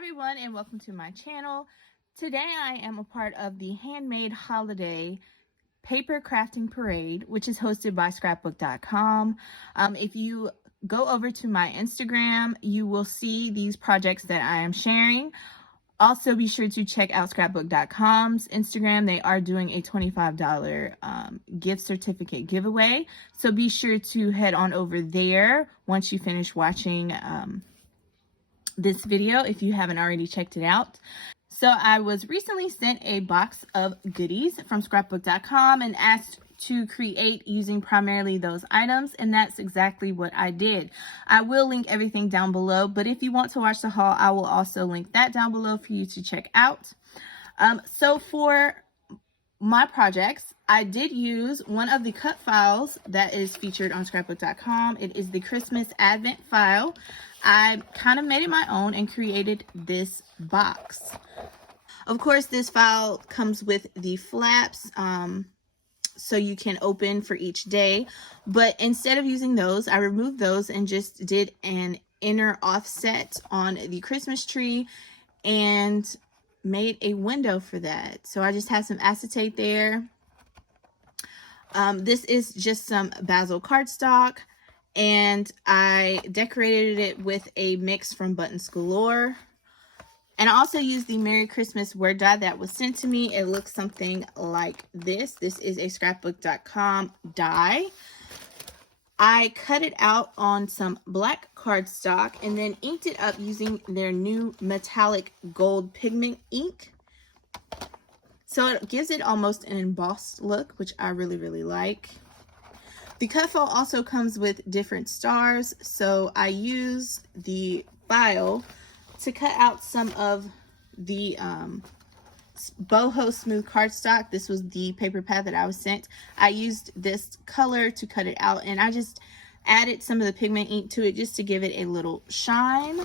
everyone, and welcome to my channel. Today I am a part of the Handmade Holiday Paper Crafting Parade, which is hosted by scrapbook.com. If you go over to my Instagram, you will see these projects that I am sharing. Also, be sure to check out scrapbook.com's Instagram. They are doing a $25 gift certificate giveaway. So be sure to head on over there once you finish watching this video if you haven't already checked it out. So I was recently sent a box of goodies from scrapbook.com and asked to create using primarily those items, and that's exactly what I did. I will link everything down below, but if you want to watch the haul, I will also link that down below for you to check out. So for my projects, I did use one of the cut files that is featured on scrapbook.com. It is the Christmas Advent file. I kind of made it my own and created this box. Of course, this file comes with the flaps, so you can open for each day. But instead of using those, I removed those and just did an inner offset on the Christmas tree and made a window for that. So I just have some acetate there. This is just some basil cardstock, and I decorated it with a mix from Buttons Galore. And I also used the Merry Christmas word die that was sent to me. It looks something like this. This is a scrapbook.com die. I cut it out on some black cardstock and then inked it up using their new metallic gold pigment ink. So it gives it almost an embossed look, which I really like. The cut file also comes with different stars, so I use the file to cut out some of the boho smooth cardstock. This was the paper pad that I was sent. I used this color to cut it out, and I just added some of the pigment ink to it just to give it a little shine.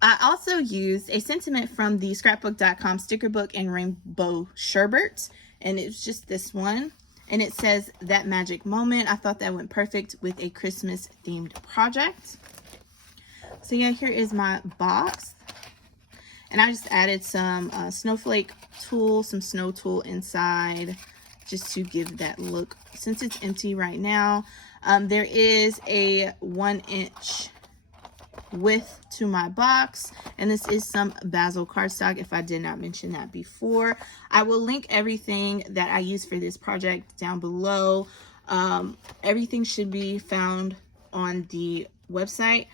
I also used a sentiment from the scrapbook.com sticker book and rainbow sherbet, and it's just this one, and it says "That Magic Moment." I thought that went perfect with a Christmas themed project. So yeah, here is my box, and I just added some snowflake tool, some snow tool inside, just to give that look. Since it's empty right now, there is a 1-inch width to my box, and this is some basil cardstock, if I did not mention that before. I will link everything that I use for this project down below. Everything should be found on the website.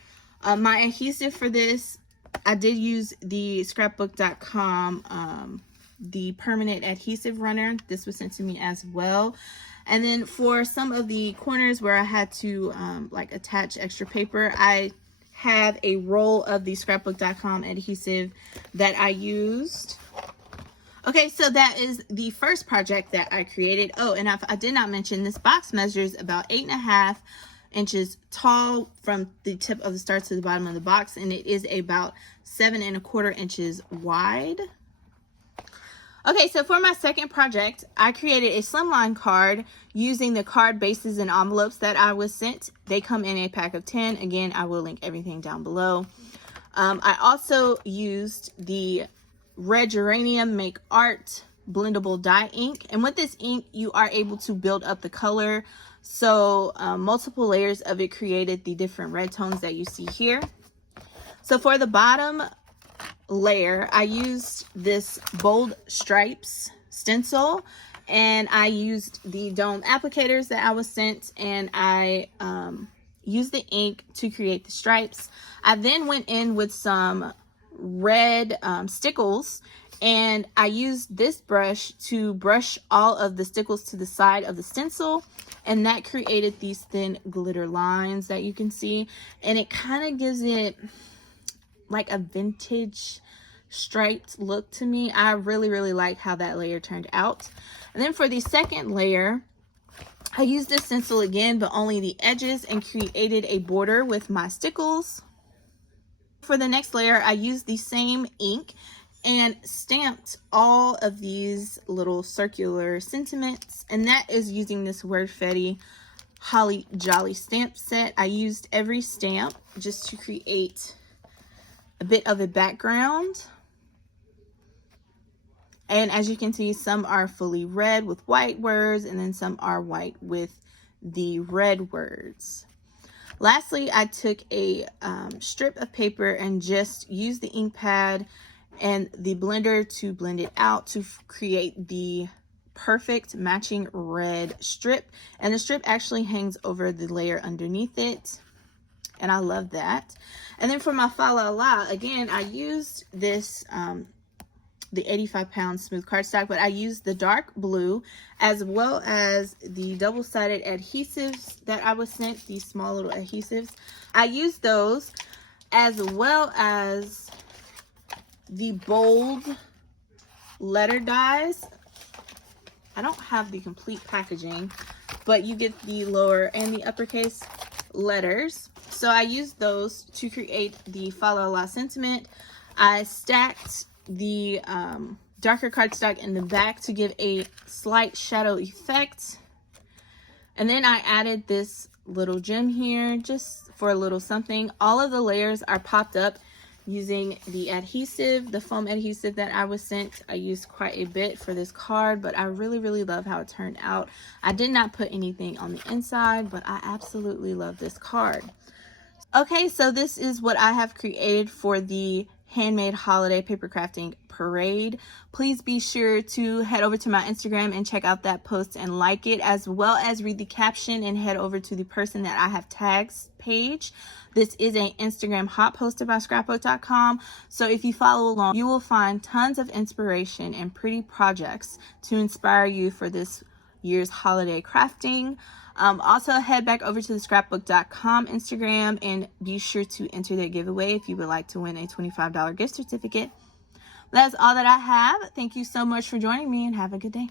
My adhesive for this, I did use the scrapbook.com the permanent adhesive runner. This was sent to me as well. And then for some of the corners where I had to like attach extra paper, I have a roll of the scrapbook.com adhesive that I used. Okay, so that is the first project that I created. Oh, and I did not mention, this box measures about 8.5 inches tall from the tip of the star to the bottom of the box, and it is about 7.25 inches wide. Okay, so for my second project, I created a slimline card using the card bases and envelopes that I was sent. They come in a pack of 10. Again, I will link everything down below. I also used the Red Geranium Make Art blendable dye ink, and with this ink you are able to build up the color. So multiple layers of it created the different red tones that you see here. So for the bottom layer, I used this bold stripes stencil, and I used the dome applicators that I was sent, and I used the ink to create the stripes. I then went in with some red stickles, and I used this brush to brush all of the stickles to the side of the stencil, and that created these thin glitter lines that you can see, and it kind of gives it like a vintage striped look to me. I really like how that layer turned out. And then for the second layer, I used this stencil again, but only the edges, and created a border with my stickles. For the next layer, I used the same ink and stamped all of these little circular sentiments, and that is using this Wordfetti Holly Jolly stamp set. I used every stamp just to create a bit of a background. And as you can see, some are fully red with white words, and then some are white with the red words. Lastly, I took a strip of paper and just used the ink pad and the blender to blend it out to create the perfect matching red strip. And the strip actually hangs over the layer underneath it, and I love that. And then for my fa la la, again, I used this the 85-pound smooth cardstock, but I used the dark blue as well as the double-sided adhesives that I was sent, these small little adhesives. I used those as well as the bold letter dies. I don't have the complete packaging, but you get the lower and the uppercase letters. So I used those to create the fa la la sentiment. I stacked the darker cardstock in the back to give a slight shadow effect, and then I added this little gem here just for a little something. All of the layers are popped up using the adhesive, the foam adhesive that I was sent. I used quite a bit for this card, but I really love how it turned out. I did not put anything on the inside, but I absolutely love this card. Okay, so this is what I have created for the Handmade Holiday Paper Crafting Parade. Please be sure to head over to my Instagram and check out that post and like it, as well as read the caption and head over to the person that I have tagged page. This is an Instagram hot posted by scrapbook.com. So if you follow along, you will find tons of inspiration and pretty projects to inspire you for this year's holiday crafting. Also head back over to the scrapbook.com Instagram and be sure to enter their giveaway if you would like to win a $25 gift certificate. That's all that I have. Thank you so much for joining me, and have a good day.